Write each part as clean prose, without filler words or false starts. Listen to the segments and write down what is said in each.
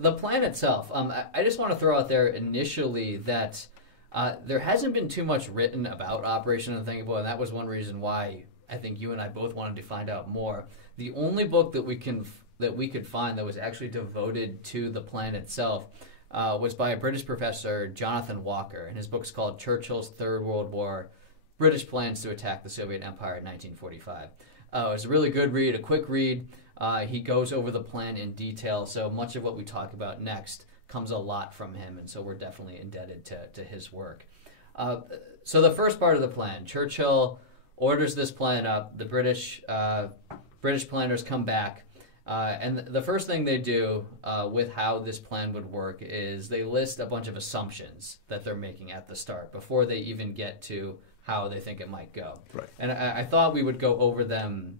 the plan itself, I just want to throw out there initially that there hasn't been too much written about Operation Unthinkable, and that was one reason why I think you and I both wanted to find out more. The only book that we could find that was actually devoted to the plan itself was by a British professor, Jonathan Walker, and his book's called Churchill's Third World War, British Plans to Attack the Soviet Empire in 1945. It was a really good read, a quick read. He goes over the plan in detail, so much of what we talk about next comes a lot from him, and so we're definitely indebted to his work. So the first part of the plan, Churchill orders this plan up. The British planners come back, and the first thing they do with how this plan would work is they list a bunch of assumptions that they're making at the start before they even get to how they think it might go. Right. And I thought we would go over them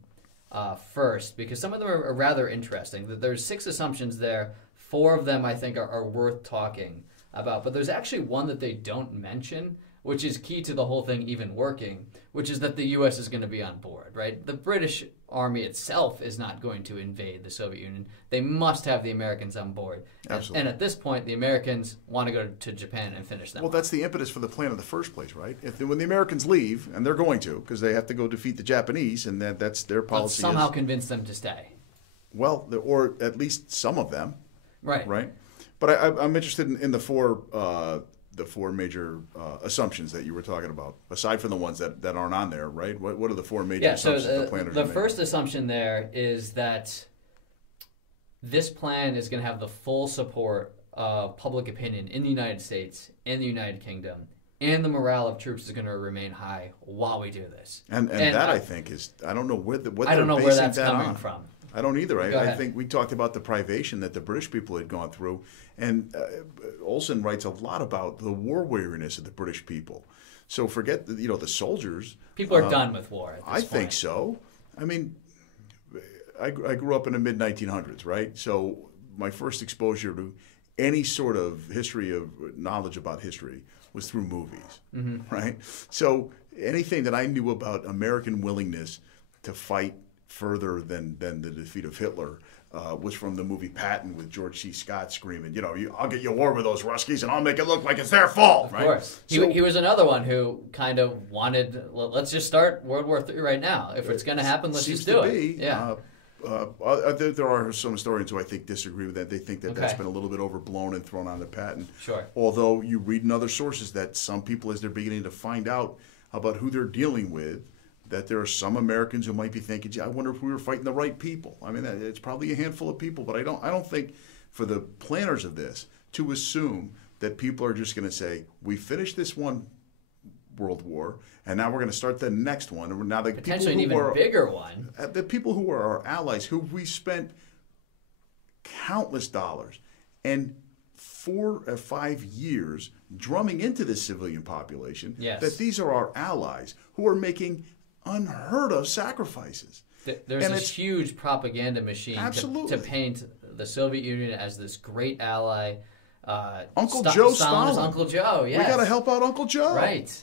first because some of them are rather interesting. There's 6 assumptions there. 4 of them I think are worth talking about, but there's actually one that they don't mention, which is key to the whole thing even working, which is that the U.S. is going to be on board, right? The British Army itself is not going to invade the Soviet Union. They must have the Americans on board. Absolutely. And at this point, the Americans want to go to Japan and finish them. Well, that's the impetus for the plan in the first place, right? When the Americans leave, and they're going to, because they have to go defeat the Japanese, and that's their policy. But somehow convince them to stay. Well, or at least some of them. Right. Right. But I'm interested in the four major assumptions that you were talking about, aside from the ones that aren't on there, right? What are the 4 major assumptions the planners are making? First assumption there is that this plan is going to have the full support of public opinion in the United States and the United Kingdom, and the morale of troops is going to remain high while we do this. And that I think is, I don't know where that's coming from. I don't either. I think we talked about the privation that the British people had gone through, and Olson writes a lot about the war weariness of the British people. So forget the soldiers. People are done with war at this I point. think so. I mean, I grew up in the mid-1900s, right? So my first exposure to any sort of history of knowledge about history was through movies, right? So anything that I knew about American willingness to fight further than the defeat of Hitler was from the movie Patton with George C. Scott screaming, I'll get you a war with those Ruskies and I'll make it look like it's their fault, right? Of course. He was anher one who kind of wanted, let's just start World War III right now. If it's going to happen, let's just do it. Yeah. There are some historians who I think disagree with that. They think that that's been a little bit overblown and thrown on the Patton. Sure. Although you read in other sources that some people, as they're beginning to find out about who they're dealing with, that there are some Americans who might be thinking, gee, I wonder if we were fighting the right people. I mean, it's probably a handful of people, but I don't think for the planners of this to assume that people are just going to say, we finished this one World War, and now we're going to start the next one. And now the potentially an even bigger one. The people who are our allies, who we spent countless dollars and 4 or 5 years drumming into the civilian population, that these are our allies who are making unheard of sacrifices. There's this huge propaganda machine to paint the Soviet Union as this great ally. Uncle Joe Stalin's Stalin. Uncle Joe, yes. We got to help out Uncle Joe. Right.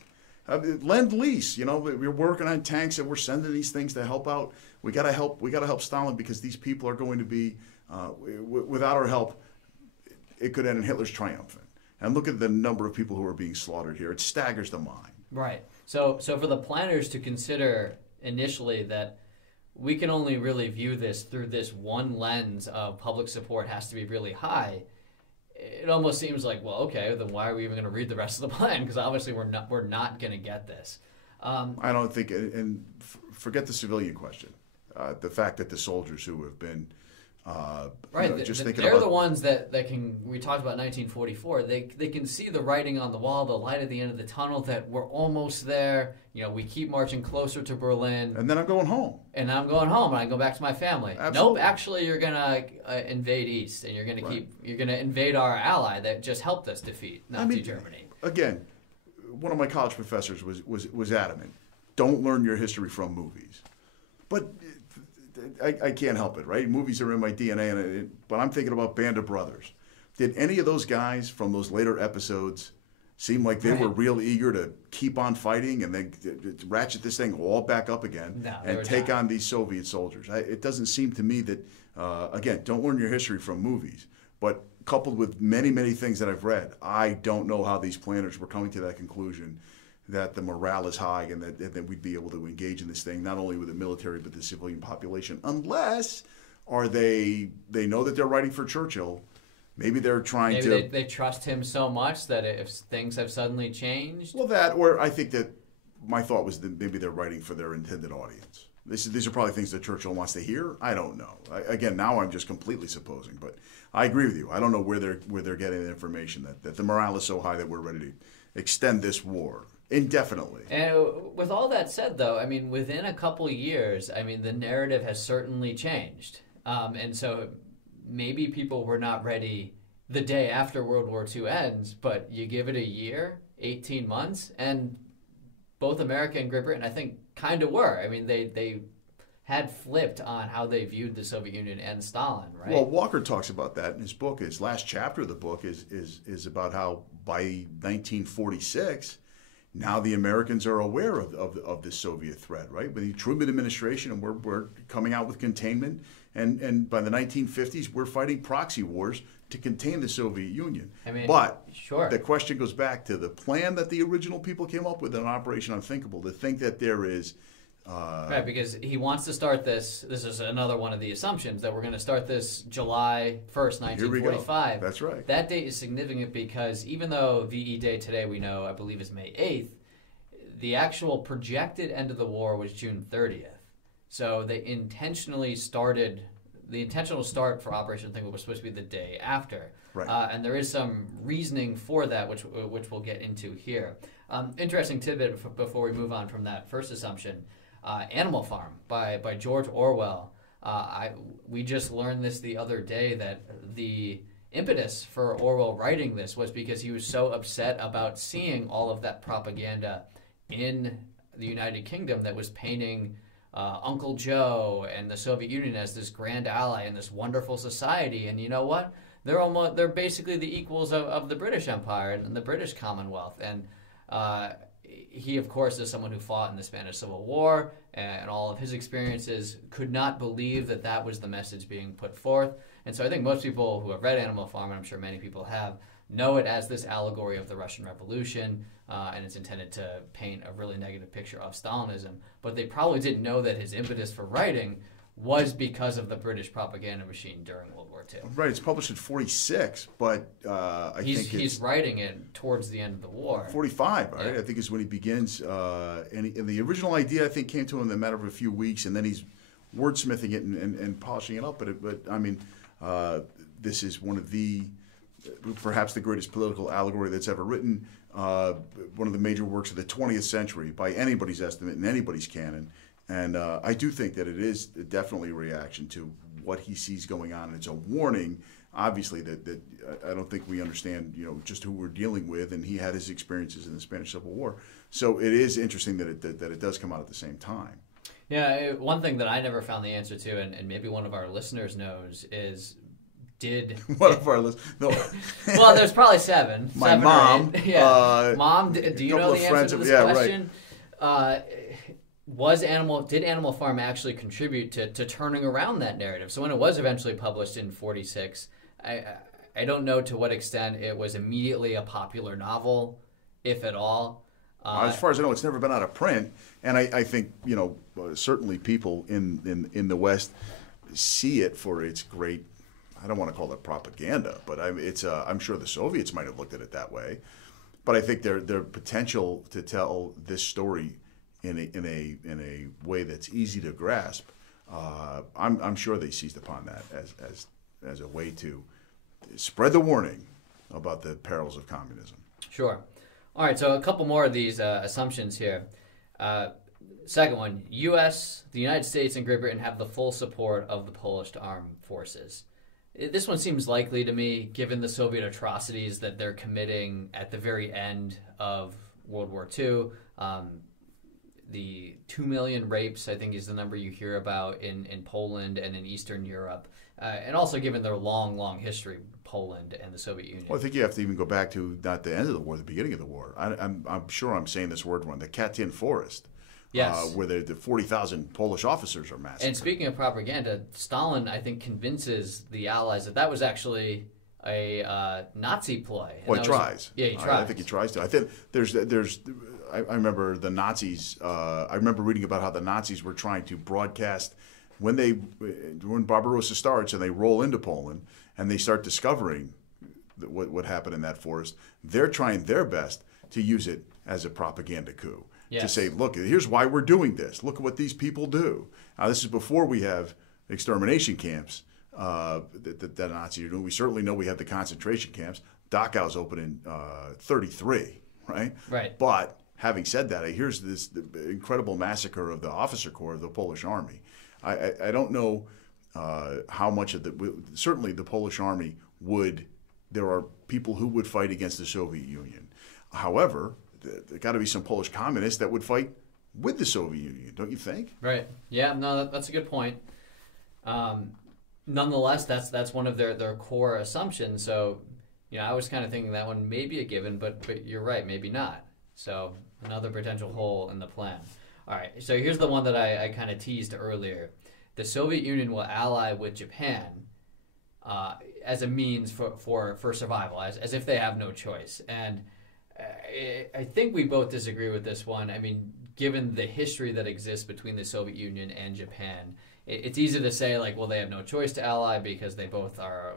Lend-lease, we're working on tanks and we're sending these things to help out. We got to help Stalin because these people are going to be, without our help, it could end in Hitler's triumph. And look at the number of people who are being slaughtered here. It staggers the mind. Right. So for the planners to consider initially that we can only really view this through this one lens of public support has to be really high, it almost seems like, well, okay, then why are we even going to read the rest of the plan? Because obviously we're not going to get this. I don't think, and forget the civilian question. The fact that the soldiers who have been right, thinking they're about the ones that can. We talked about 1944. They can see the writing on the wall, the light at the end of the tunnel. That we're almost there. We keep marching closer to Berlin. And then I'm going home. And I'm going home, and I go back to my family. Absolutely. Nope, actually, you're gonna invade East, and you're gonna invade our ally that just helped us defeat Nazi Germany. Again, one of my college professors was adamant. Don't learn your history from movies, but. I can't help it, right? Movies are in my DNA, but I'm thinking about Band of Brothers. Did any of those guys from those later episodes seem like they were real eager to keep on fighting and then ratchet this thing all back up again and take on these Soviet soldiers? It doesn't seem to me that, again, don't learn your history from movies, But coupled with many, many things that I've read, I don't know how these planners were coming to that conclusion that the morale is high and that we'd be able to engage in this thing, not only with the military but the civilian population, unless they know that they're writing for Churchill. Maybe they're trying to... They trust him so much that if things have suddenly changed... Well, or I think that my thought was that maybe they're writing for their intended audience. These are probably things that Churchill wants to hear. I don't know. Again, now I'm just completely supposing, but I agree with you. I don't know where they're getting the information that the morale is so high that we're ready to extend this war indefinitely. And with all that said, though, I mean, within a couple of years, I mean, the narrative has certainly changed. And so maybe people were not ready the day after World War II ends, but you give it a year, 18 months, and both America and Great Britain, I think, kind of were. I mean, they had flipped on how they viewed the Soviet Union and Stalin, right? Well, Walker talks about that in his book. His last chapter of the book is about how by 1946, now the Americans are aware of the Soviet threat, right? With the Truman administration, and we're coming out with containment, and by the 1950s, we're fighting proxy wars to contain the Soviet Union. I mean, but sure. The question goes back to the plan that the original people came up with in Operation Unthinkable, to think that there is... right, because he wants to start this. This is another one of the assumptions that we're going to start this July 1st, 1945. That's right. That date is significant because even though VE Day today we know, I believe, is May 8th, the actual projected end of the war was June 30th. So they intentionally started. The intentional start for Operation Unthinkable was supposed to be the day after. Right. And there is some reasoning for that, which we'll get into here. Interesting tidbit before we move on from that first assumption. Animal Farm by George Orwell. We just learned this the other day that the impetus for Orwell writing this was because he was so upset about seeing all of that propaganda in the United Kingdom that was painting Uncle Joe and the Soviet Union as this grand ally in this wonderful society. And you know what? They're basically the equals of the British Empire and the British Commonwealth. And he, of course, is someone who fought in the Spanish Civil War, and all of his experiences could not believe that that was the message being put forth. And so I think most people who have read Animal Farm, and I'm sure many people have, know it as this allegory of the Russian Revolution, and it's intended to paint a really negative picture of Stalinism. But they probably didn't know that his impetus for writing was because of the British propaganda machine during World War II. Right, it's published in 46, but I think he's writing it towards the end of the war. 45, right? Yeah. I think is when he begins. And the original idea, I think, came to him in a matter of a few weeks, and then he's wordsmithing it and polishing it up. But I mean, this is one of perhaps the greatest political allegory that's ever written. One of the major works of the 20th century by anybody's estimate and anybody's canon. And I do think that it is definitely a reaction to what he sees going on. It's a warning, obviously, that I don't think we understand, just who we're dealing with. And he had his experiences in the Spanish Civil War. So it is interesting that it does come out at the same time. Yeah, one thing that I never found the answer to, and maybe one of our listeners knows, is one of our listeners? No. Well, there's probably seven. My seven mom. Yeah. Mom, do you know the answer to this question? Right. Did Animal Farm actually contribute to turning around that narrative? So when it was eventually published in 46, I don't know to what extent it was immediately a popular novel, if at all. As far as I know, it's never been out of print, and I think certainly people in the West see it for its great. I don't want to call it propaganda, but I'm sure the Soviets might have looked at it that way. But I think their potential to tell this story in a way that's easy to grasp, I'm sure they seized upon that as a way to spread the warning about the perils of communism. Sure. All right, so a couple more of these assumptions here. Second one, the United States and Great Britain have the full support of the Polish armed forces. This one seems likely to me, given the Soviet atrocities that they're committing at the very end of World War II. The 2 million rapes, I think, is the number you hear about in Poland and in Eastern Europe. And also given their long, long history, Poland and the Soviet Union. Well, I think you have to even go back to not the end of the war, the beginning of the war. I'm sure I'm saying this word wrong. The Katyn Forest. Yes. Where the 40,000 Polish officers are massacred. And speaking of propaganda, Stalin, I think, convinces the Allies that was actually a Nazi ploy. And Well, he tries. Yeah, he tries. I think he tries to. I think I remember the Nazis. I remember reading about how the Nazis were trying to broadcast when Barbarossa starts and they roll into Poland and they start discovering what happened in that forest. They're trying their best to use it as a propaganda coup. Yes. To say, look, here's why we're doing this. Look at what these people do. Now, this is before we have extermination camps that the Nazis are doing. We certainly know we have the concentration camps. Dachau's open in 1933, right? Right. But having said that, here's this incredible massacre of the officer corps of the Polish army. I don't know how much of certainly the Polish army there are people who would fight against the Soviet Union. However, there got to be some Polish communists that would fight with the Soviet Union, don't you think? Right. Yeah, no, that's a good point. Nonetheless, that's one of their core assumptions. So, I was kind of thinking that one may be a given, but you're right, maybe not. So another potential hole in the plan. All right, so here's the one that I kind of teased earlier. The Soviet Union will ally with Japan as a means for survival, as if they have no choice. And I think we both disagree with this one. I mean, given the history that exists between the Soviet Union and Japan, it's easy to say, like, well, they have no choice to ally because they both are,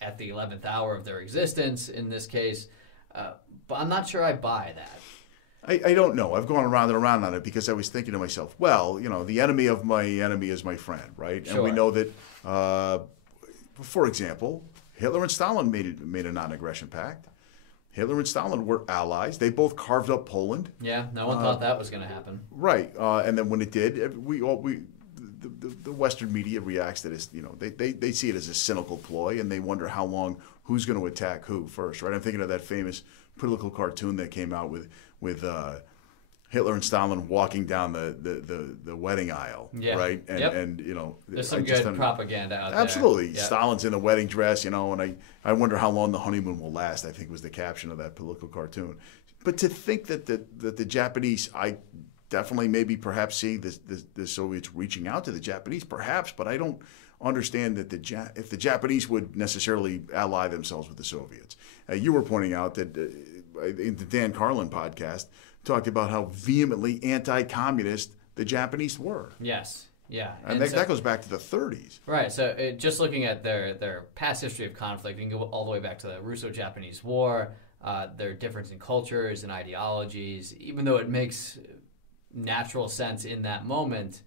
at the 11th hour of their existence in this case. But I'm not sure I buy that. I don't know. I've gone around and around on it because I was thinking to myself, well, the enemy of my enemy is my friend, right? Sure. And we know that, for example, Hitler and Stalin made a non-aggression pact. Hitler and Stalin were allies. They both carved up Poland. Yeah, no one thought that was going to happen. Right, and then when it did, the Western media reacts to this. They see it as a cynical ploy, and they wonder who's going to attack who first. Right, I'm thinking of that famous political cartoon that came out with Hitler and Stalin walking down the wedding aisle. Yeah. Right, and there's some good propaganda out there. Absolutely, yep. Stalin's in a wedding dress, and I wonder how long the honeymoon will last. I think was the caption of that political cartoon. But to think that the Japanese, I definitely maybe perhaps see the Soviets reaching out to the Japanese, perhaps, but I don't understand that if the Japanese would necessarily ally themselves with the Soviets. You were pointing out that in the Dan Carlin podcast talked about how vehemently anti-communist the Japanese were. Yes. Yeah. And that goes back to the 30s. Right. So just looking at their past history of conflict, you can go all the way back to the Russo-Japanese War, their difference in cultures and ideologies. Even though it makes natural sense in that moment,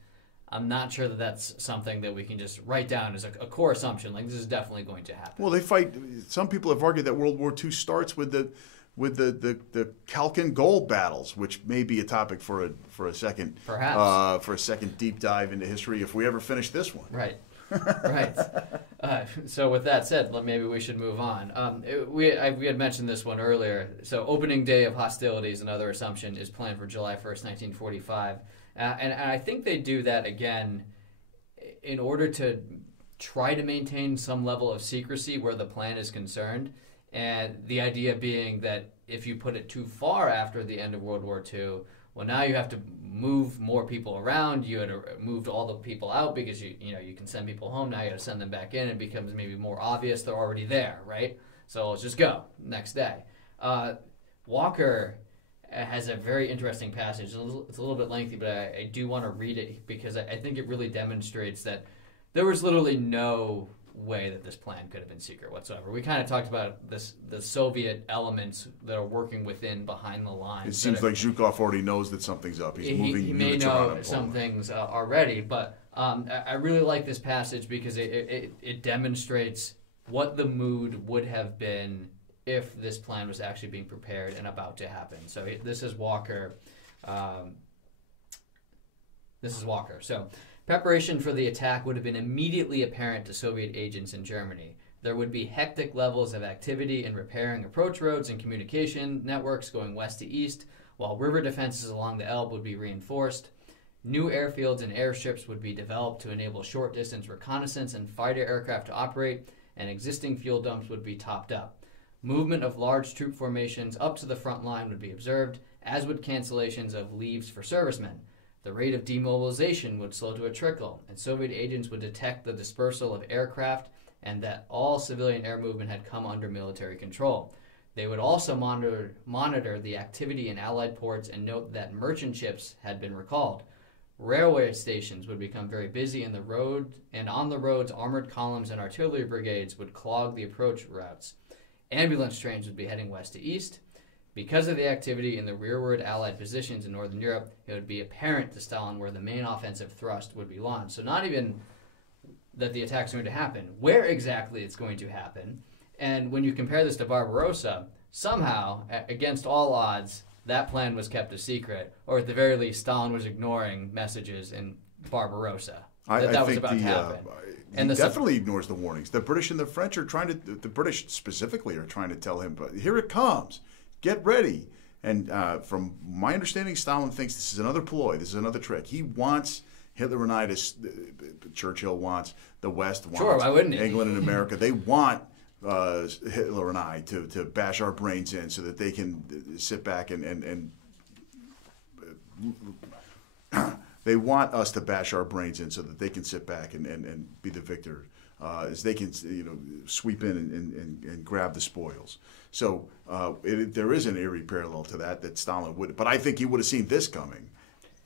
I'm not sure that that's something that we can just write down as a core assumption. Like, this is definitely going to happen. Well, they fight. Some people have argued that World War II starts with the Khalkhin Gold battles, which may be a topic for a second, perhaps for a second deep dive into history if we ever finish this one. Right, right. So with that said, maybe we should move on. We had mentioned this one earlier. So opening day of hostilities, another assumption, is planned for July 1st, 1945, and I think they do that again in order to try to maintain some level of secrecy where the plan is concerned. And the idea being that if you put it too far after the end of World War II, well, now you have to move more people around. You had moved all the people out because you can send people home. Now you got to send them back in. It becomes maybe more obvious they're already there, right? So let's just go next day. Walker has a very interesting passage. It's a little bit lengthy, but I do want to read it because I think it really demonstrates that there was literally no way that this plan could have been secret whatsoever. We kind of talked about the Soviet elements that are working behind the lines. It seems like Zhukov already knows that something's up. He's moving. He may know some things already, but I really like this passage because it demonstrates what the mood would have been if this plan was actually being prepared and about to happen. So this is Walker. So preparation for the attack would have been immediately apparent to Soviet agents in Germany. There would be hectic levels of activity in repairing approach roads and communication networks going west to east, while river defenses along the Elbe would be reinforced. New airfields and airships would be developed to enable short-distance reconnaissance and fighter aircraft to operate, and existing fuel dumps would be topped up. Movement of large troop formations up to the front line would be observed, as would cancellations of leaves for servicemen. The rate of demobilization would slow to a trickle, and Soviet agents would detect the dispersal of aircraft and that all civilian air movement had come under military control. They would also monitor the activity in Allied ports and note that merchant ships had been recalled. Railway stations would become very busy in the road, and on the roads, armored columns and artillery brigades would clog the approach routes. Ambulance trains would be heading west to east. Because of the activity in the rearward Allied positions in Northern Europe, it would be apparent to Stalin where the main offensive thrust would be launched. So not even that the attack's going to happen, where exactly it's going to happen. And when you compare this to Barbarossa, somehow, against all odds, that plan was kept a secret, or at the very least, Stalin was ignoring messages in Barbarossa that was about to happen. He definitely ignores the warnings. The British and the French are trying to, the British specifically are trying to tell him, but here it comes, get ready. And from my understanding, Stalin thinks this is another ploy, this is another trick. He wants Hitler and I to, Churchill wants, the West wants, sure, why wouldn't he? England and America, they want Hitler and I to bash our brains in so that they can sit back and they want us to bash our brains in so that they can sit back and be the victor, as they can sweep in and grab the spoils. So there is an eerie parallel to that Stalin would, but I think he would have seen this coming.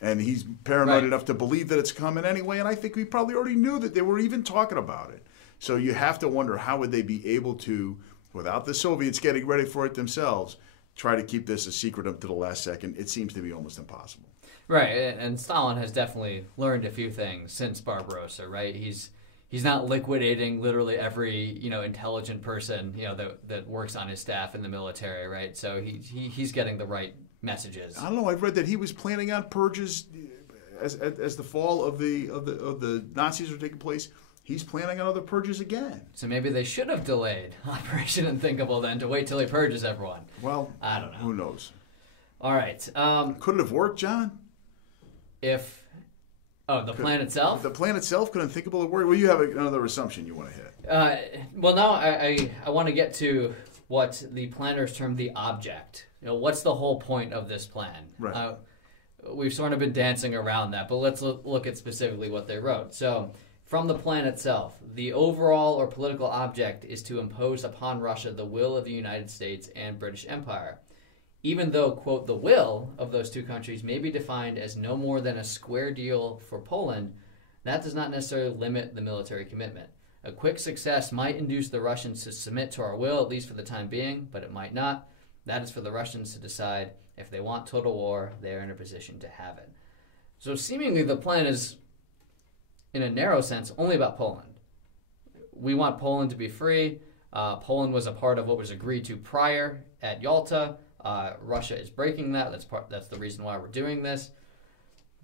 And he's paranoid enough to believe that it's coming anyway, and I think we probably already knew that they were even talking about it. So you have to wonder, how would they be able to, without the Soviets getting ready for it themselves, try to keep this a secret up to the last second? It seems to be almost impossible. Right, and Stalin has definitely learned a few things since Barbarossa, right? He's not liquidating literally every intelligent person that works on his staff in the military, right? So he's getting the right messages. I don't know. I've read that he was planning on purges as the fall of the Nazis were taking place. He's planning on other purges again. So maybe they should have delayed Operation Unthinkable then to wait till he purges everyone. Well, I don't know. Who knows? All right. Could it have worked, John? The plan itself? The plan itself could Unthinkable have worked? Well, you have another assumption you want to hit. Well, now I want to get to what the planners termed the object. What's the whole point of this plan? Right. We've sort of been dancing around that, but let's look at specifically what they wrote. So, from the plan itself, the overall or political object is to impose upon Russia the will of the United States and British Empire. Even though, quote, the will of those two countries may be defined as no more than a square deal for Poland, that does not necessarily limit the military commitment. A quick success might induce the Russians to submit to our will, at least for the time being, but it might not. That is for the Russians to decide. If they want total war, they are in a position to have it. So seemingly the plan is, in a narrow sense, only about Poland. We want Poland to be free. Poland was a part of what was agreed to prior at Yalta. Russia is breaking that. That's the reason why we're doing this.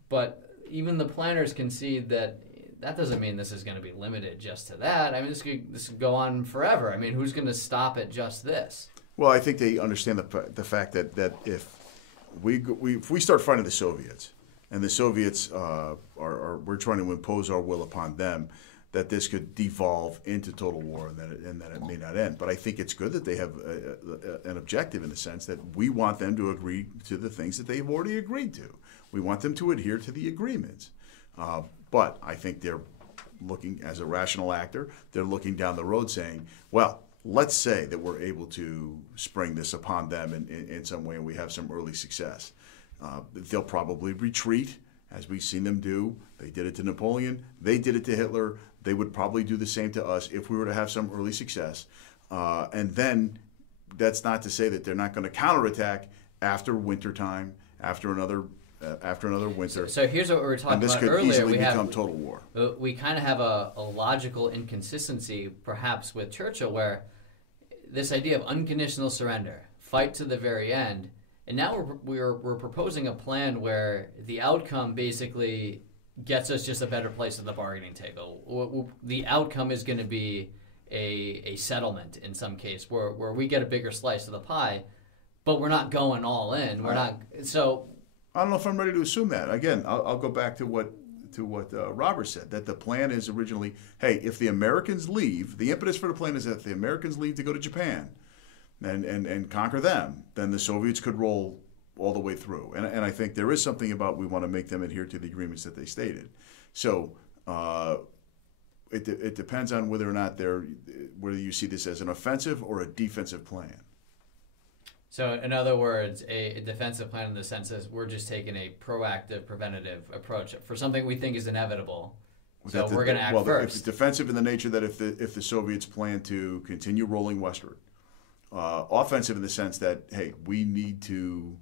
But even the planners concede that doesn't mean this is going to be limited just to that. I mean, this could go on forever. I mean, who's going to stop at just this? Well, I think they understand the fact that if we start fighting the Soviets, and the Soviets we're trying to impose our will upon them, that this could devolve into total war and that it may not end. But I think it's good that they have an objective in the sense that we want them to agree to the things that they've already agreed to. We want them to adhere to the agreements. But I think they're looking, as a rational actor, they're looking down the road saying, well, let's say that we're able to spring this upon them in some way and we have some early success. They'll probably retreat, as we've seen them do. They did it to Napoleon. They did it to Hitler. They would probably do the same to us if we were to have some early success. And then that's not to say that they're not going to counterattack after wintertime, after another winter. So here's what we were talking about earlier. And this could easily become total war. We kind of have a logical inconsistency, perhaps, with Churchill, where this idea of unconditional surrender, fight to the very end, and now we're proposing a plan where the outcome basically gets us just a better place at the bargaining table. The outcome is going to be a settlement in some case, where we get a bigger slice of the pie, but we're not going all in. We're not. So I don't know if I'm ready to assume that. Again, I'll go back to what Robert said, that the plan is originally, hey, if the Americans leave, the impetus for the plan is that if the Americans leave to go to Japan and conquer them, then the Soviets could roll all the way through. And I think there is something about we want to make them adhere to the agreements that they stated. So it depends on whether or not whether you see this as an offensive or a defensive plan. So, in other words, a defensive plan in the sense that we're just taking a proactive, preventative approach for something we think is inevitable. So we're going to act first. It's defensive in the nature that if the Soviets plan to continue rolling westward, offensive in the sense that, hey, we need to,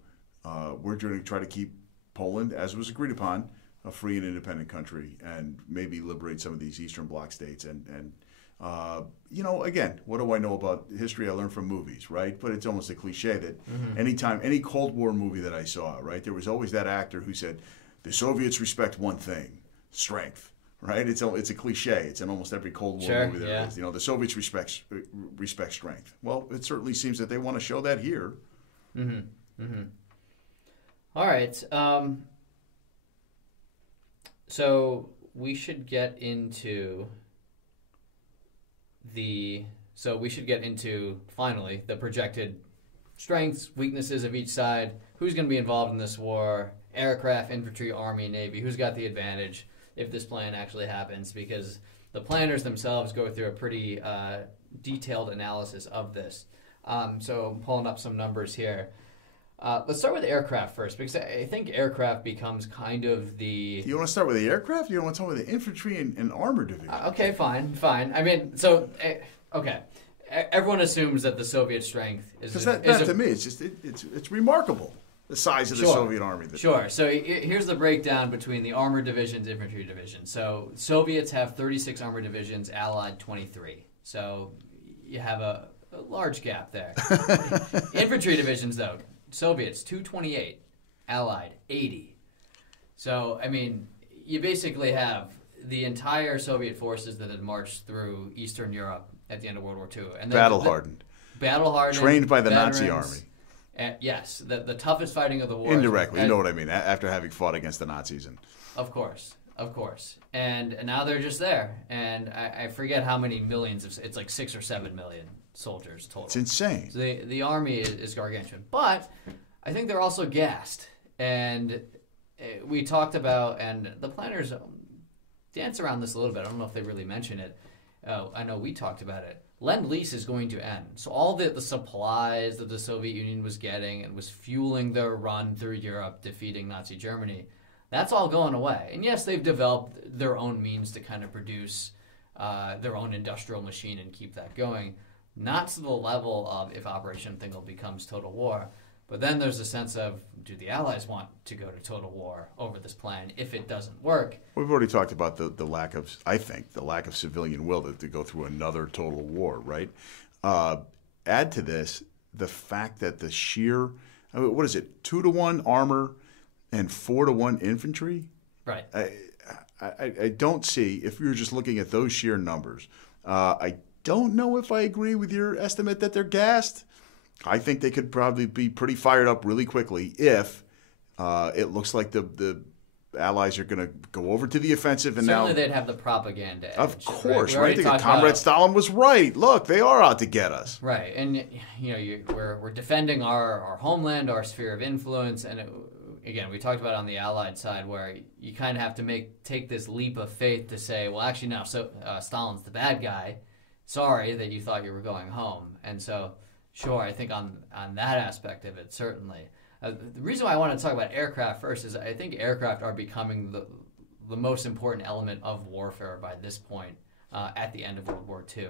we're going to try to keep Poland, as was agreed upon, a free and independent country, and maybe liberate some of these Eastern Bloc states. And again, what do I know about history? I learned from movies, right? But it's almost a cliche that anytime, any Cold War movie that I saw, right, there was always that actor who said, the Soviets respect one thing, strength. Right, it's a cliche. It's in almost every Cold War movie there is. The Soviets respect strength. Well, it certainly seems that they want to show that here. All right. So we should get into finally the projected strengths, weaknesses of each side. Who's going to be involved in this war? Aircraft, infantry, army, navy. Who's got the advantage if this plan actually happens, because the planners themselves go through a pretty detailed analysis of this. So I'm pulling up some numbers here. Let's start with aircraft first, because I think aircraft becomes kind of the... Do you want to start with the aircraft? You don't want to talk about the infantry and armor division? Okay, fine. I mean, so, okay. Everyone assumes that the Soviet strength is... Because that to me, it's remarkable. The size of the Soviet army. Sure. So here's the breakdown between the armored divisions, infantry divisions. So Soviets have 36 armored divisions, Allied 23. So you have a large gap there. Infantry divisions, though, Soviets 228, Allied 80. So, I mean, you basically have the entire Soviet forces that had marched through Eastern Europe at the end of World War II. And battle-hardened. Battle-hardened. Trained by the veterans, Nazi army. Yes, the toughest fighting of the war. Indirectly, you know what I mean, after having fought against the Nazis. Of course. And now they're just there. And I forget how many millions, it's like 6 or 7 million soldiers total. It's insane. So the army is gargantuan. But I think they're also gassed. And we talked about, and the planners dance around this a little bit. I don't know if they really mention it. I know we talked about it. Lend-Lease is going to end. So all the supplies that the Soviet Union was getting and was fueling their run through Europe, defeating Nazi Germany, that's all going away. And yes, they've developed their own means to kind of produce their own industrial machine and keep that going. Not to the level of if Operation Unthinkable becomes total war. But then there's a sense of, do the Allies want to go to total war over this plan if it doesn't work? We've already talked about the lack of, I think, the lack of civilian will to go through another total war, right? Add to this the fact that the sheer, what is it, 2-to-1 armor and 4-to-1 infantry? Right. I don't see, if you're just looking at those sheer numbers, I don't know if I agree with your estimate that they're gassed. I think they could probably be pretty fired up really quickly if it looks like the Allies are going to go over to the offensive. And certainly they'd have the propaganda edge. Of course, right? Comrade Stalin was right. Look, they are out to get us. Right, and we're defending our homeland, our sphere of influence, and again, we talked about it on the Allied side where you kind of have to take this leap of faith to say, well, actually, no, so Stalin's the bad guy. Sorry that you thought you were going home, and so. Sure, I think on that aspect of it, certainly. The reason why I want to talk about aircraft first is I think aircraft are becoming the most important element of warfare by this point at the end of World War II.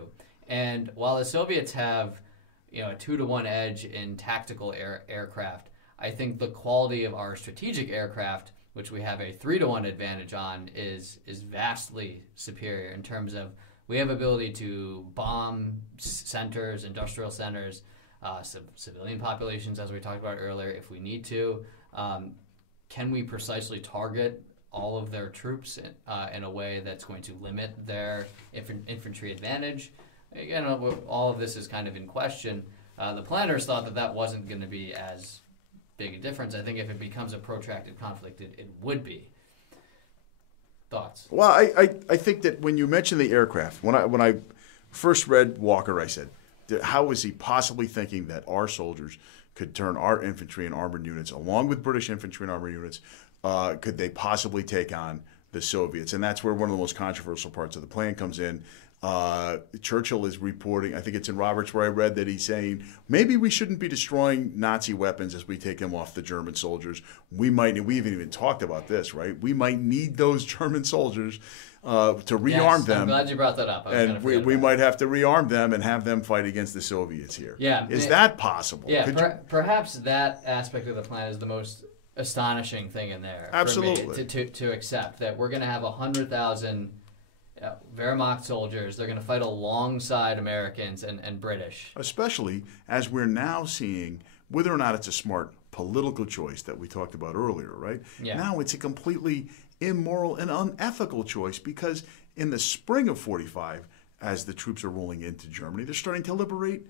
And while the Soviets have a 2-to-1 edge in tactical aircraft, I think the quality of our strategic aircraft, which we have a 3-to-1 advantage on, is vastly superior in terms of we have ability to bomb centers, industrial centers, civilian populations, as we talked about earlier, if we need to. Can we precisely target all of their troops in a way that's going to limit their infantry advantage? Again, all of this is kind of in question. The planners thought that wasn't going to be as big a difference. I think if it becomes a protracted conflict, it would be. Thoughts? Well, I think that when you mention the aircraft, when I first read Walker, I said, how is he possibly thinking that our soldiers could turn our infantry and armored units, along with British infantry and armored units, could they possibly take on the Soviets. And that's where one of the most controversial parts of the plan comes in. Churchill is reporting, I think it's in Roberts where I read that he's saying, maybe we shouldn't be destroying Nazi weapons as we take them off the German soldiers. We haven't even talked about this, right? We might need those German soldiers to rearm them. I'm glad you brought that up. And we might have to rearm them and have them fight against the Soviets here. Yeah. Is that possible? Yeah, perhaps that aspect of the plan is the most astonishing thing in there. Absolutely. For me to accept that we're going to have 100,000 Wehrmacht soldiers. They're going to fight alongside Americans and British. Especially as we're now seeing whether or not it's a smart political choice that we talked about earlier, right? Yeah. Now it's a completely immoral and unethical choice because in the spring of 45, as the troops are rolling into Germany, they're starting to liberate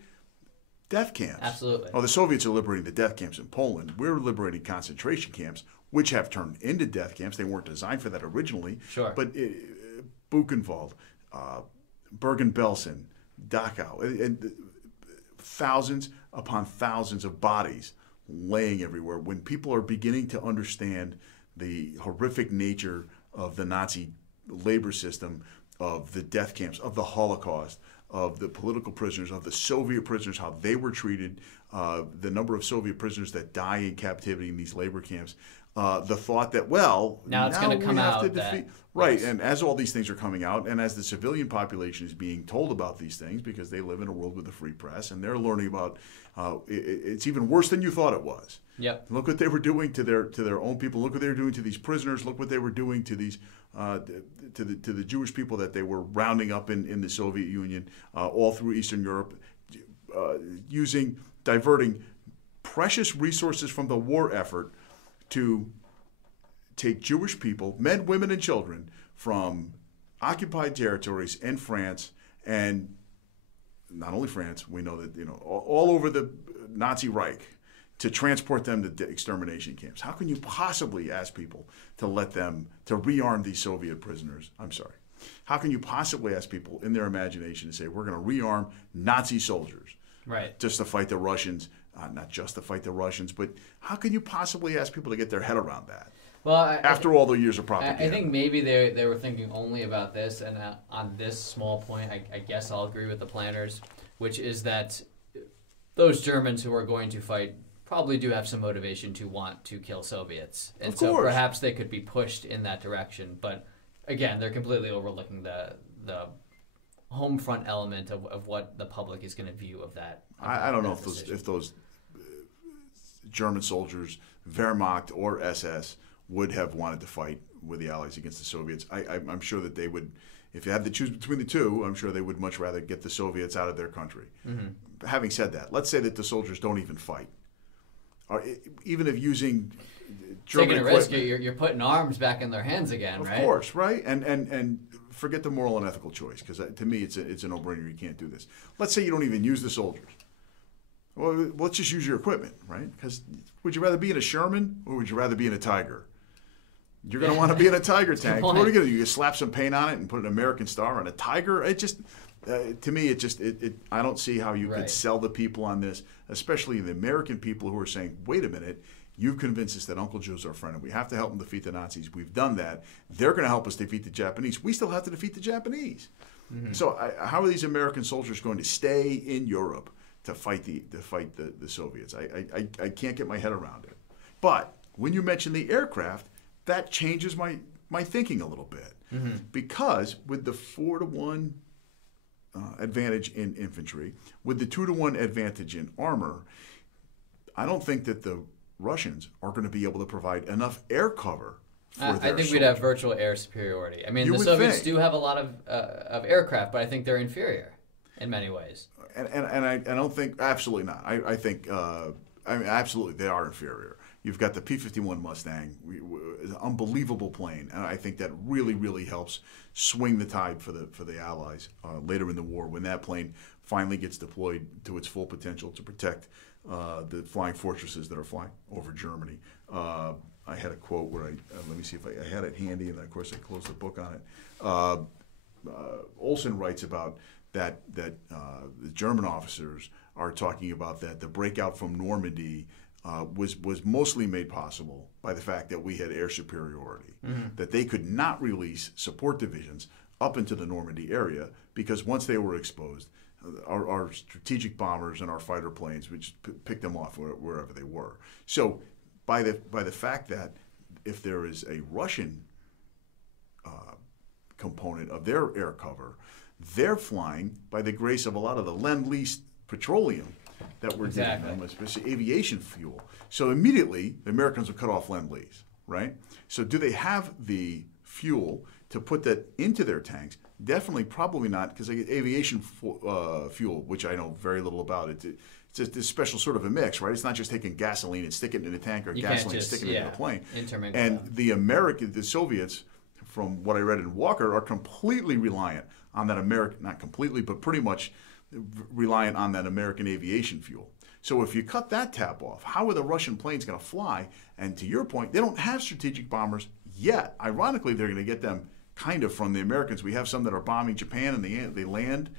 death camps. Absolutely. Oh, the Soviets are liberating the death camps in Poland. We're liberating concentration camps, which have turned into death camps. They weren't designed for that originally. Sure. But Buchenwald, Bergen-Belsen, Dachau, and thousands upon thousands of bodies laying everywhere. When people are beginning to understand the horrific nature of the Nazi labor system, of the death camps, of the Holocaust, of the political prisoners, of the Soviet prisoners, how they were treated, the number of Soviet prisoners that die in captivity in these labor camps, the thought that, well, now it's going to come out that, right, and as all these things are coming out, and as the civilian population is being told about these things, because they live in a world with a free press, and they're learning about it's even worse than you thought it was. Yep. Look what they were doing to their own people. Look what they were doing to these prisoners. Look what they were doing to these to the Jewish people that they were rounding up in the Soviet Union, all through Eastern Europe, diverting precious resources from the war effort to take Jewish people, men, women, and children from occupied territories in France, and not only France, we know that all over the Nazi Reich, to transport them to extermination camps. How can you possibly ask people to rearm these Soviet prisoners? I'm sorry. How can you possibly ask people in their imagination to say, we're going to rearm Nazi soldiers, right, just to fight the Russians? Not just to fight the Russians, but how can you possibly ask people to get their head around that? Well, after all the years of propaganda. I think maybe they were thinking only about this, and on this small point, I guess I'll agree with the planners, which is that those Germans who are going to fight probably do have some motivation to want to kill Soviets. And so perhaps they could be pushed in that direction. But again, they're completely overlooking the home front element of what the public is going to view of that. I don't know if those German soldiers, Wehrmacht or SS, would have wanted to fight with the Allies against the Soviets. I'm sure that they would, if you had to choose between the two, I'm sure they would much rather get the Soviets out of their country. Mm-hmm. Having said that, let's say that the soldiers don't even fight. Or even if using German taking a risk, you're putting arms back in their hands again, right? Of course, right? And forget the moral and ethical choice, because to me it's a no-brainer. You can't do this. Let's say you don't even use the soldiers. Well, let's just use your equipment, right? Because would you rather be in a Sherman or would you rather be in a Tiger? You're going to want to be in a Tiger tank. What are you going to do? You slap some paint on it and put an American star on a Tiger? It just, to me, I don't see how you could sell the people on this, especially the American people who are saying, wait a minute, you've convinced us that Uncle Joe's our friend and we have to help him defeat the Nazis. We've done that. They're going to help us defeat the Japanese. We still have to defeat the Japanese. Mm-hmm. So how are these American soldiers going to stay in Europe to fight the Soviets? I can't get my head around it. But when you mention the aircraft, that changes my thinking a little bit. Mm-hmm. Because with the 4-to-1 advantage in infantry, with the 2-to-1 advantage in armor, I don't think that the Russians are going to be able to provide enough air cover for their I think we'd have virtual air superiority. I mean, the Soviets do have a lot of aircraft, but I think they're inferior in many ways. And I don't think, absolutely not. I think, absolutely they are inferior. You've got the P-51 Mustang, an unbelievable plane, and I think that really, really helps swing the tide for the Allies later in the war when that plane finally gets deployed to its full potential to protect the flying fortresses that are flying over Germany. I had a quote where let me see if I had it handy, and then of course I closed the book on it. Olson writes about that the German officers are talking about that the breakout from Normandy was mostly made possible by the fact that we had air superiority, that they could not release support divisions up into the Normandy area because once they were exposed, our strategic bombers and our fighter planes would just pick them off wherever they were. So by the fact that if there is a Russian component of their air cover, they're flying by the grace of a lot of the Lend-Lease petroleum that we're giving them, especially aviation fuel. So immediately, the Americans will cut off Lend-Lease, right? So do they have the fuel to put that into their tanks? Definitely, probably not, because they get aviation fuel, which I know very little about. It's a special sort of a mix, right? It's not just taking gasoline and sticking it in a tank, or gasoline and sticking it in a plane. And the Soviets, from what I read in Walker, are completely reliant on that American, not completely, but pretty much reliant on that American aviation fuel. So if you cut that tap off, how are the Russian planes going to fly? And to your point, they don't have strategic bombers yet. Ironically, they're going to get them kind of from the Americans. We have some that are bombing Japan, and they land.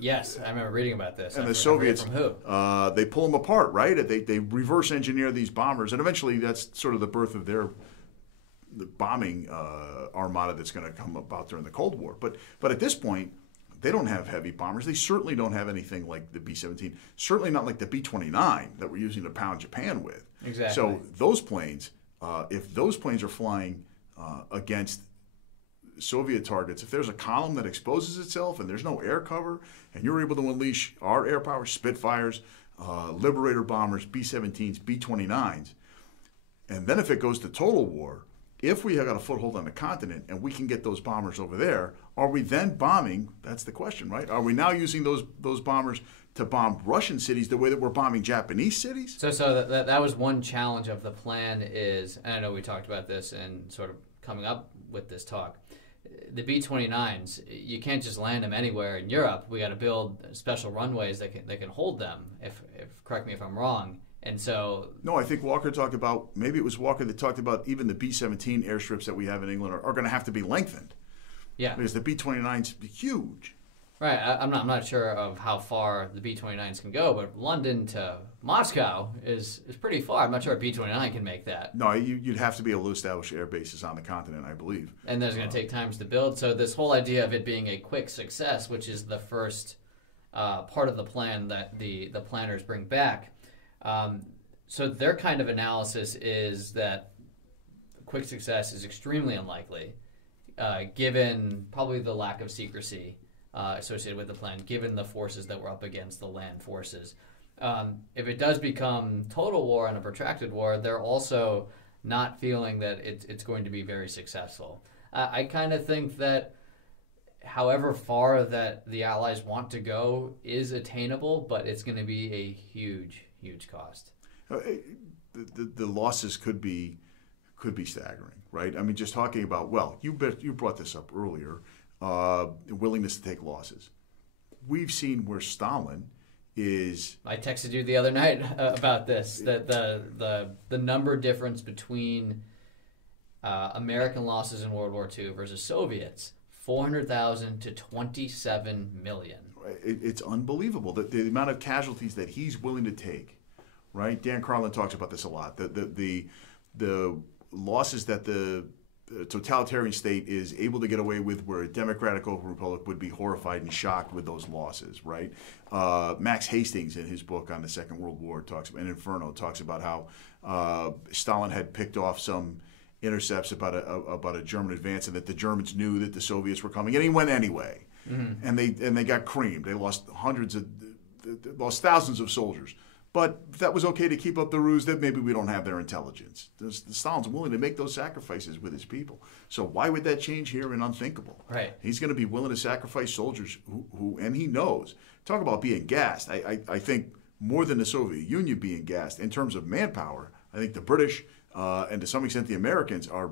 Yes, I remember reading about this. And the Soviets, from who? They pull them apart, right? They reverse engineer these bombers, and eventually that's sort of the birth of the bombing armada that's going to come about during the Cold War. But at this point, they don't have heavy bombers. They certainly don't have anything like the B-17. Certainly not like the B-29 that we're using to pound Japan with. Exactly. So those planes, if those planes are flying against Soviet targets, if there's a column that exposes itself and there's no air cover, and you're able to unleash our air power, Spitfires, Liberator bombers, B-17s, B-29s, and then if it goes to total war, if we have got a foothold on the continent and we can get those bombers over there, are we then bombing? That's the question, right? Are we now using those bombers to bomb Russian cities the way that we're bombing Japanese cities? So that was one challenge of the plan is, and I know we talked about this and sort of coming up with this talk, the B-29s, you can't just land them anywhere in Europe. We got to build special runways that can hold them. If correct me if I'm wrong. And so, no, I think Walker talked about, maybe it was Walker that talked about even the B-17 airstrips that we have in England are going to have to be lengthened. Yeah, because the B-29's huge. Right. I'm not sure of how far the B-29s can go, but London to Moscow is pretty far. I'm not sure a B-29 can make that. No, you'd have to be able to establish air bases on the continent, I believe. And there's going to take times to build. So this whole idea of it being a quick success, which is the first part of the plan that the planners bring back. So their kind of analysis is that quick success is extremely unlikely, given probably the lack of secrecy associated with the plan, given the forces that were up against the land forces. If it does become total war and a protracted war, they're also not feeling that it's going to be very successful. I kind of think that however far that the Allies want to go is attainable, but it's going to be a huge cost. The losses could be staggering, right? I mean, just talking about, well, you brought this up earlier, willingness to take losses. We've seen where Stalin is. I texted you the other night about this, that the number difference between American losses in World War II versus Soviets, 400,000 to 27 million. It's unbelievable the amount of casualties that he's willing to take. Right, Dan Carlin talks about this a lot. The losses that the totalitarian state is able to get away with, where a democratic republic would be horrified and shocked with those losses. Right, Max Hastings in his book on the Second World War in Inferno talks about how Stalin had picked off some intercepts about a German advance, and that the Germans knew that the Soviets were coming, and he went anyway, and they got creamed. They lost thousands of soldiers. But that was okay to keep up the ruse that maybe we don't have their intelligence. Stalin's willing to make those sacrifices with his people. So why would that change here in Unthinkable? Right. He's going to be willing to sacrifice soldiers who and he knows. Talk about being gassed. I think more than the Soviet Union being gassed in terms of manpower, I think the British and to some extent the Americans are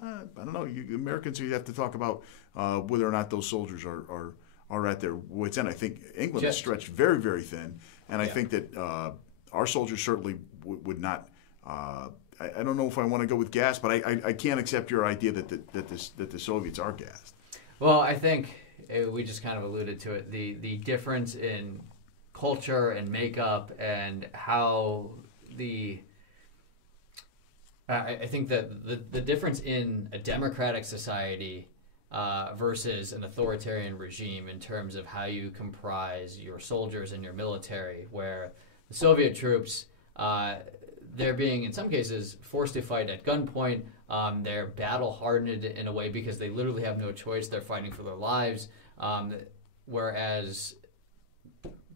I don't know. Americans, you have to talk about whether or not those soldiers are at their wits' end. I think England is stretched very, very thin. And I think that our soldiers certainly would not. I don't know if I want to go with gas, but I can't accept your idea that the Soviets are gassed. Well, I think we just kind of alluded to it. The difference in culture and makeup and how I think that the difference in a democratic society versus an authoritarian regime in terms of how you comprise your soldiers and your military, where the Soviet troops, they're being, in some cases, forced to fight at gunpoint. They're battle-hardened in a way because they literally have no choice. They're fighting for their lives. Whereas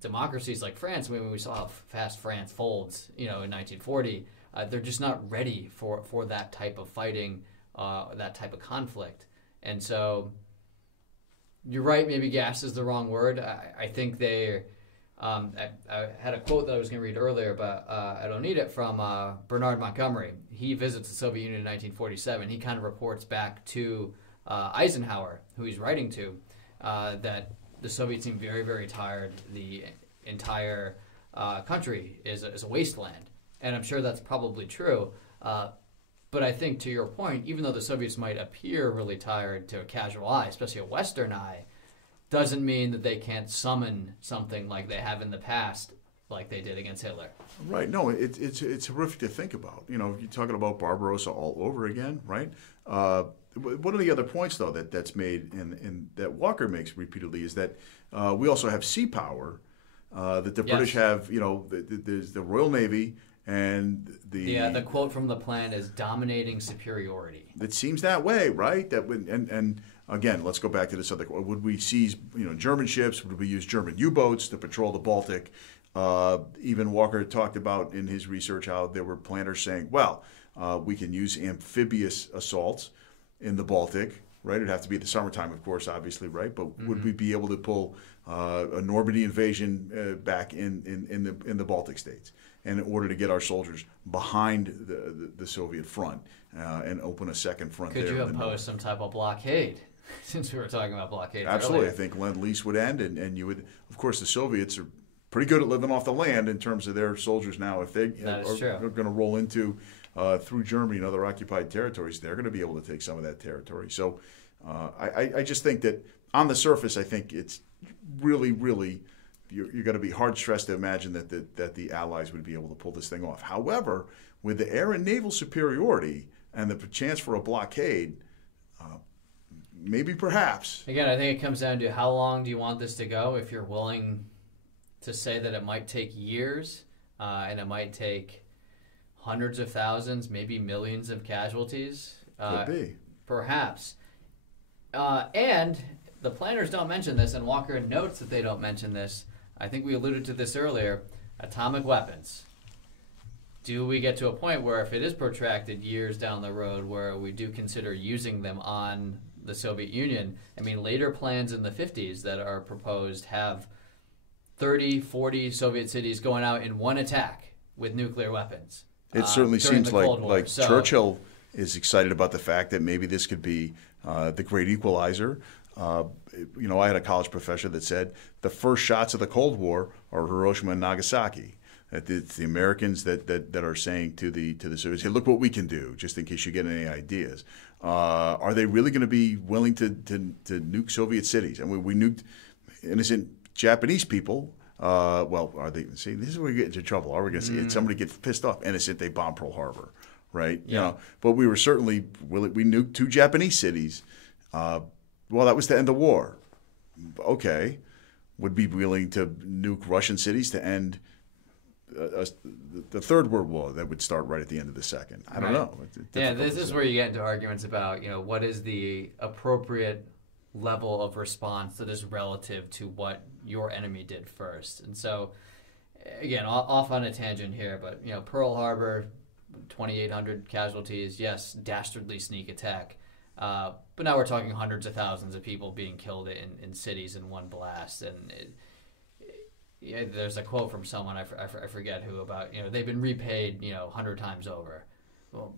democracies like France, when we saw how fast France folds, in 1940, they're just not ready for that type of fighting, that type of conflict. And so you're right, maybe gas is the wrong word. I think they I had a quote that I was going to read earlier, but I don't need it, from Bernard Montgomery. He visits the Soviet Union in 1947. He kind of reports back to Eisenhower, who he's writing to, that the Soviets seem very, very tired. The entire country is a wasteland. And I'm sure that's probably true. But I think, to your point, even though the Soviets might appear really tired to a casual eye, especially a Western eye, doesn't mean that they can't summon something like they have in the past, like they did against Hitler. Right. No, it's horrific to think about. You're talking about Barbarossa all over again, right? One of the other points, though, that's made and that Walker makes repeatedly is that we also have sea power, that the British have. There's the Royal Navy. And the quote from the plan is dominating superiority. It seems that way, right? And again, let's go back to this other. Would we seize German ships? Would we use German U-boats to patrol the Baltic? Even Walker talked about in his research how there were planners saying, well, we can use amphibious assaults in the Baltic, right? It'd have to be the summertime, of course, obviously, right? But would we be able to pull a Normandy invasion back in the Baltic states? And in order to get our soldiers behind the Soviet front and open a second front there. Could you impose some type of blockade, since we were talking about blockades Absolutely. earlier? I think Lend-Lease would end, and you would, of course, the Soviets are pretty good at living off the land in terms of their soldiers now. If they are going to roll into, through Germany and other occupied territories, they're going to be able to take some of that territory. So I just think that on the surface, I think it's really, really, you're going to be hard-stressed to imagine that the Allies would be able to pull this thing off. However, with the air and naval superiority and the chance for a blockade, maybe perhaps. Again, I think it comes down to how long do you want this to go? If you're willing to say that it might take years and it might take hundreds of thousands, maybe millions of casualties. Could be. Perhaps. And the planners don't mention this, and Walker notes that they don't mention this. I think we alluded to this earlier. Atomic weapons. Do we get to a point where, if it is protracted years down the road, where we do consider using them on the Soviet Union? I mean, later plans in the 50s that are proposed have 30, 40 Soviet cities going out in one attack with nuclear weapons. It certainly seems like So, Churchill is excited about the fact that maybe this could be the great equalizer. I had a college professor that said the first shots of the Cold War are Hiroshima and Nagasaki. That it's the Americans that are saying to the Soviets, hey, look what we can do, just in case you get any ideas. Are they really going to be willing to nuke Soviet cities? And we nuked innocent Japanese people. Are they? See, this is where we get into trouble. Are we going to see somebody gets pissed off? Innocent, they bomb Pearl Harbor, right? Yeah. But we were certainly willing. We nuked 2 Japanese cities. Well, that was to end the war. Okay. Would be willing to nuke Russian cities to end the Third World War that would start right at the end of the Second. I don't know. This is where you get into arguments about, what is the appropriate level of response that is relative to what your enemy did first. And so, again, off on a tangent here, but, Pearl Harbor, 2,800 casualties, yes, dastardly sneak attack. But now we're talking hundreds of thousands of people being killed in cities in one blast. And there's a quote from someone, I forget who, about, they've been repaid, 100 times over. Well,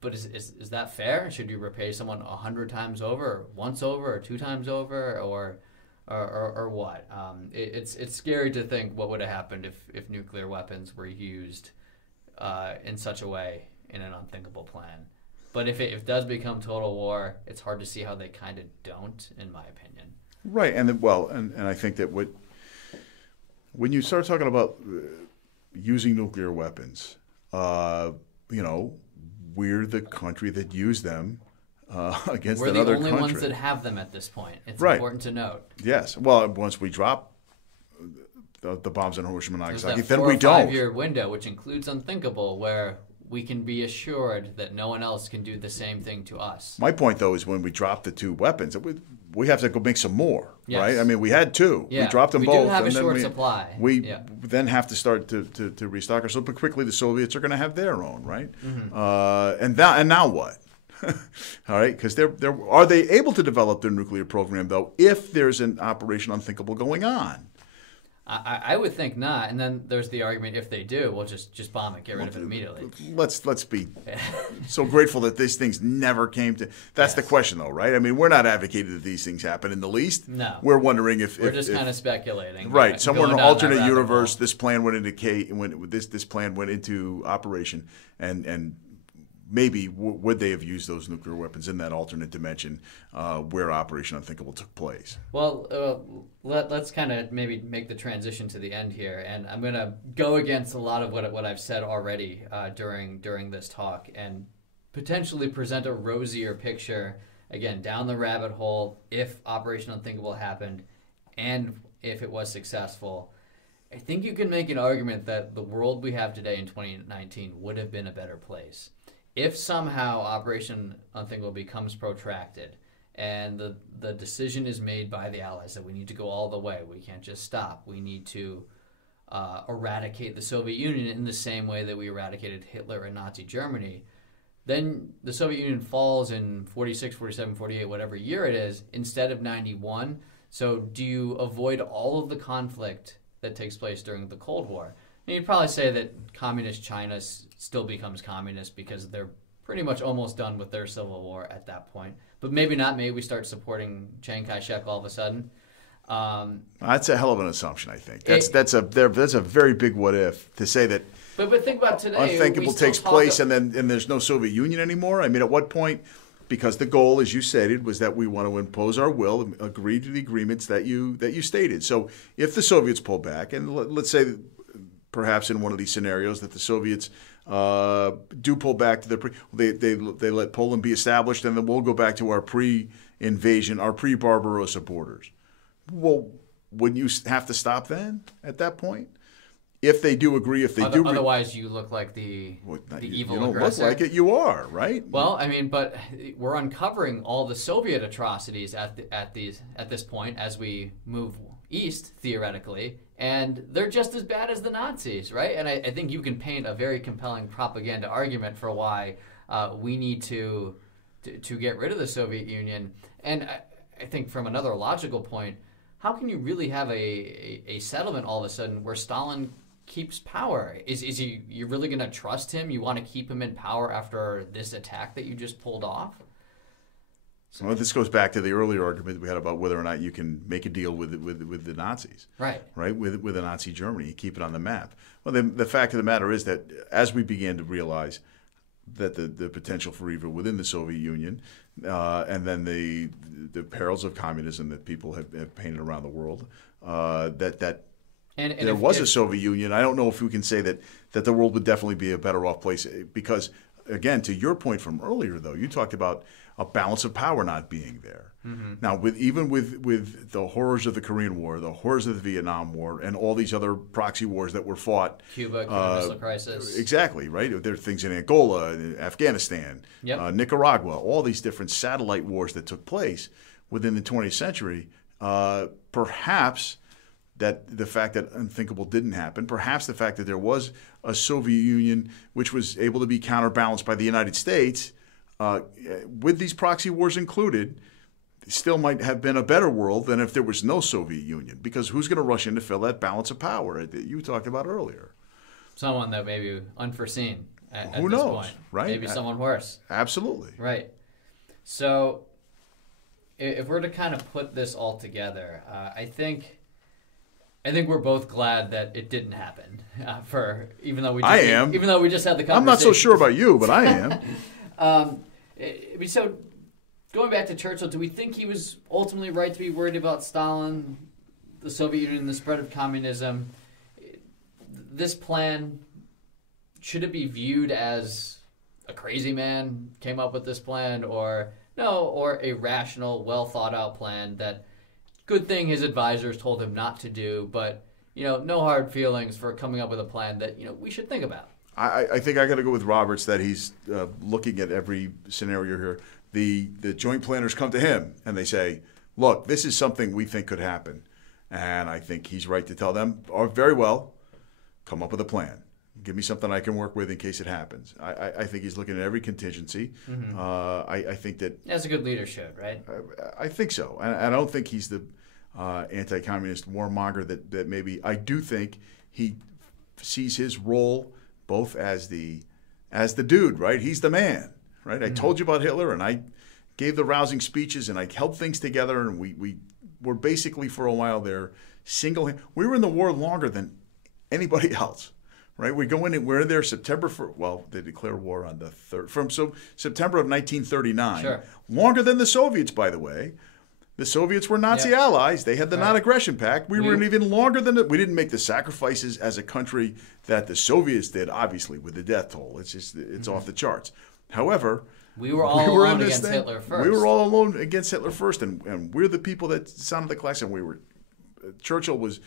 but is that fair? Should you repay someone 100 times over, or once over, or 2 times over, or what? It's scary to think what would have happened if nuclear weapons were used in such a way in an unthinkable plan. But if it does become total war, it's hard to see how they kind of don't, in my opinion. Right, and I think that when you start talking about using nuclear weapons, you know, we're the country that used them against We're another country. We're the only ones that have them at this point. It's Right. important to note. Yes. Well, once we drop the bombs on Hiroshima and There's Nagasaki, that then 4 we or don't. 5 year window, which includes Unthinkable, where we can be assured that no one else can do the same thing to us. My point, though, is when we drop the 2 weapons, we have to go make some more, Yes. right? I mean, we had 2. Yeah. We dropped them We both. do have a and then short supply. We Yeah. then have to start to restock ourselves. But quickly, the Soviets are going to have their own, right? Mm-hmm. And now what? All right, because are they able to develop their nuclear program, though, if there's an Operation Unthinkable going on? I would think not. And then there's the argument, if they do, we'll just bomb it, get rid of it immediately. Let's be so grateful that these things never came to. That's the Yes. question, though, right? I mean, we're not advocating that these things happen in the least. No. We're wondering if We're just kind of speculating. right, somewhere in going an down that alternate rabbit universe, hole. this plan went into this plan went into operation, and maybe would they have used those nuclear weapons in that alternate dimension where Operation Unthinkable took place? Well, let's kind of maybe make the transition to the end here, and I'm going to go against a lot of what I've said already during this talk, and potentially present a rosier picture again down the rabbit hole if Operation Unthinkable happened, and if it was successful. I think you can make an argument that the world we have today in 2019 would have been a better place if somehow Operation Unthinkable becomes protracted and the decision is made by the Allies that we need to go all the way. We can't just stop. We need to eradicate the Soviet Union in the same way that we eradicated Hitler and Nazi Germany. Then the Soviet Union falls in 46, 47, 48, whatever year it is, instead of 91. So do you avoid all of the conflict that takes place during the Cold War? And you'd probably say that communist China still becomes communist because they're pretty much almost done with their civil war at that point. But maybe not. Maybe we start supporting Chiang Kai-shek all of a sudden. That's a hell of an assumption, I think. That's a very big what if to say that. But think about today. Unthinkable takes place and there's no Soviet Union anymore. I mean, at what point? Because the goal, as you stated, was that we want to impose our will and agree to the agreements that you stated. So if the Soviets pull back, and let's say perhaps in one of these scenarios that the Soviets do pull back to they let Poland be established, and then we'll go back to our pre-invasion, our pre-Barbarossa borders. Well, wouldn't you have to stop then at that point? If they do agree, if they do... Otherwise, you look like the evil you don't aggressor. look like it, you are, right? Well, I mean, but we're uncovering all the Soviet atrocities at this point as we move east, theoretically, and they're just as bad as the Nazis, right? And I think you can paint a very compelling propaganda argument for why we need to get rid of the Soviet Union. And I think from another logical point, how can you really have a settlement all of a sudden where Stalin keeps power? Is you really going to trust him? You want to keep him in power after this attack that you just pulled off? Well, this goes back to the earlier argument we had about whether or not you can make a deal with the Nazis, right? With the Nazi Germany, keep it on the map. Well, the fact of the matter is that as we began to realize that the potential for evil within the Soviet Union, and then the perils of communism that people have painted around the world, that there was a Soviet Union. I don't know if we can say that the world would definitely be a better off place because, again, to your point from earlier, though, you talked about a balance of power not being there. Mm-hmm. Now, even with the horrors of the Korean War, the horrors of the Vietnam War, and all these other proxy wars that were fought. Cuba Missile Crisis. Exactly, right? There are things in Angola, Afghanistan, yep. Nicaragua, all these different satellite wars that took place within the 20th century. Perhaps that the fact that Unthinkable didn't happen, perhaps the fact that there was a Soviet Union which was able to be counterbalanced by the United States, with these proxy wars included, still might have been a better world than if there was no Soviet Union. Because who's going to rush in to fill that balance of power that you talked about earlier? Someone that may be unforeseen at Who this knows, point. right? Maybe someone worse. Absolutely. Right. So if we're to kind of put this all together, I think we're both glad that it didn't happen. Even though we just had the conversation. I'm not so sure about you, but I am. So going back to Churchill, do we think he was ultimately right to be worried about Stalin, the Soviet Union, the spread of communism? this plan, should it be viewed as a crazy man came up with this plan, or no, or a rational, well thought out plan that good thing his advisors told him not to do, but no hard feelings for coming up with a plan that we should think about. I think I got to go with Roberts that he's looking at every scenario here. The joint planners come to him and they say, look, this is something we think could happen. And I think he's right to tell them, very well, come up with a plan. Give me something I can work with in case it happens. I think he's looking at every contingency. Mm-hmm. I think that... That's a good leadership, right? I think so. And I don't think he's the anti-communist warmonger that maybe... I do think he sees his role both as the dude, right? He's the man, right? Mm-hmm. I told you about Hitler, and I gave the rousing speeches, and I held things together, and we were basically for a while there we were in the war longer than anybody else. Right, we go in and we're there September they declare war on the 3rd from September of 1939. Sure. Longer than the Soviets, by the way. The Soviets were Nazi allies. They had the non-aggression pact. We were even longer than we didn't make the sacrifices as a country that the Soviets did. Obviously, with the death toll, it's off the charts. However, we were all alone against Hitler first. We were all alone against Hitler first, and we're the people that sounded the klaxon. Churchill was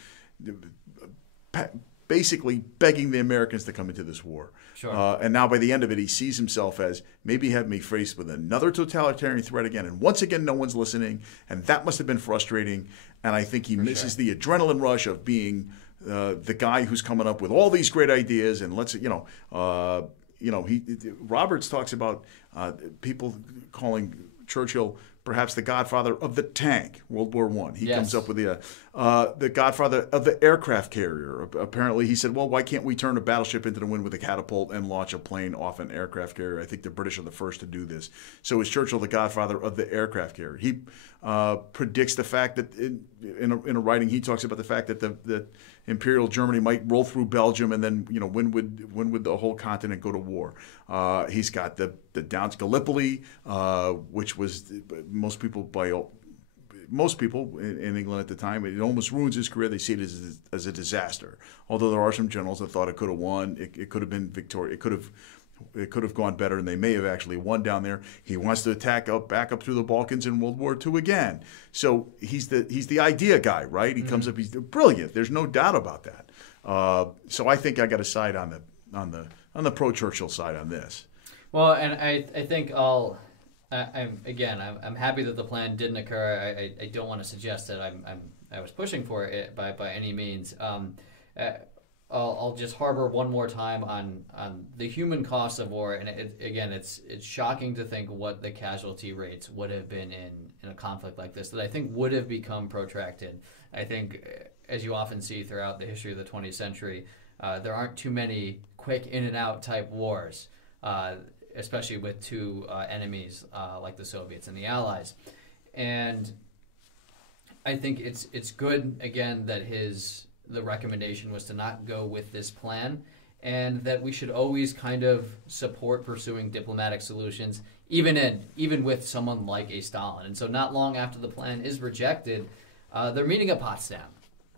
basically begging the Americans to come into this war. Sure. And now by the end of it, he sees himself as maybe have me faced with another totalitarian threat again. And once again, no one's listening. And that must have been frustrating. And I think he misses the adrenaline rush of being the guy who's coming up with all these great ideas. And Roberts talks about people calling Churchill perhaps the godfather of the tank, World War I. He comes up with the godfather of the aircraft carrier. Apparently, he said, well, why can't we turn a battleship into the wind with a catapult and launch a plane off an aircraft carrier? I think the British are the first to do this. So is Churchill the godfather of the aircraft carrier? He predicts the fact that in a writing, he talks about the fact that the Imperial Germany might roll through Belgium, and then when would the whole continent go to war? He's got the Downs Gallipoli, which was most people in England at the time, it almost ruins his career. They see it as a disaster. Although there are some generals that thought it could have won, it could have been victorious. It could have gone better, and they may have actually won down there. He wants to attack back up through the Balkans in World War II again. So he's the idea guy, right? He comes up. He's brilliant. There's no doubt about that. So I think I got to side on the pro-Churchill side on this. Well, and I think I'm happy that the plan didn't occur. I don't want to suggest that I was pushing for it by any means. I'll just harbor one more time on the human cost of war, and it's shocking to think what the casualty rates would have been in a conflict like this that I think would have become protracted. I think, as you often see throughout the history of the 20th century, there aren't too many quick in and out type wars, especially with two enemies like the Soviets and the Allies. And I think it's good again that the recommendation was to not go with this plan, and that we should always kind of support pursuing diplomatic solutions, even with someone like a Stalin. And so not long after the plan is rejected, they're meeting at Potsdam,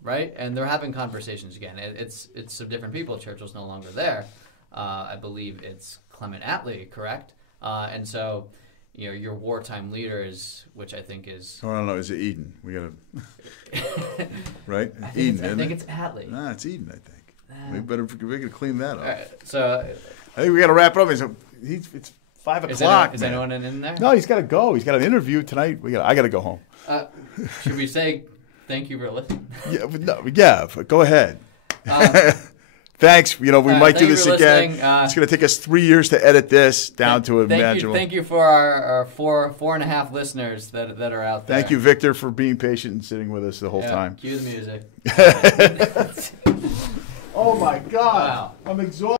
right? And they're having conversations again. It's some different people. Churchill's no longer there. I believe it's Clement Attlee, correct? And so your wartime leader which I think is... Oh, no, is it Eden? We got to... right? I think it's Attlee. Nah, it's Eden, I think. We better clean that up. All right, so... I think we got to wrap it up. It's 5 o'clock, Is anyone in there? No, he's got to go. He's got an interview tonight. I got to go home. Should we say thank you for listening? Go ahead. Thanks. We might do this again. It's going to take us 3 years to edit this down to a manageable. Thank you for our four and a half listeners that are out there. Thank you, Victor, for being patient and sitting with us the whole time. Cue the music. Oh my God! Wow. I'm exhausted.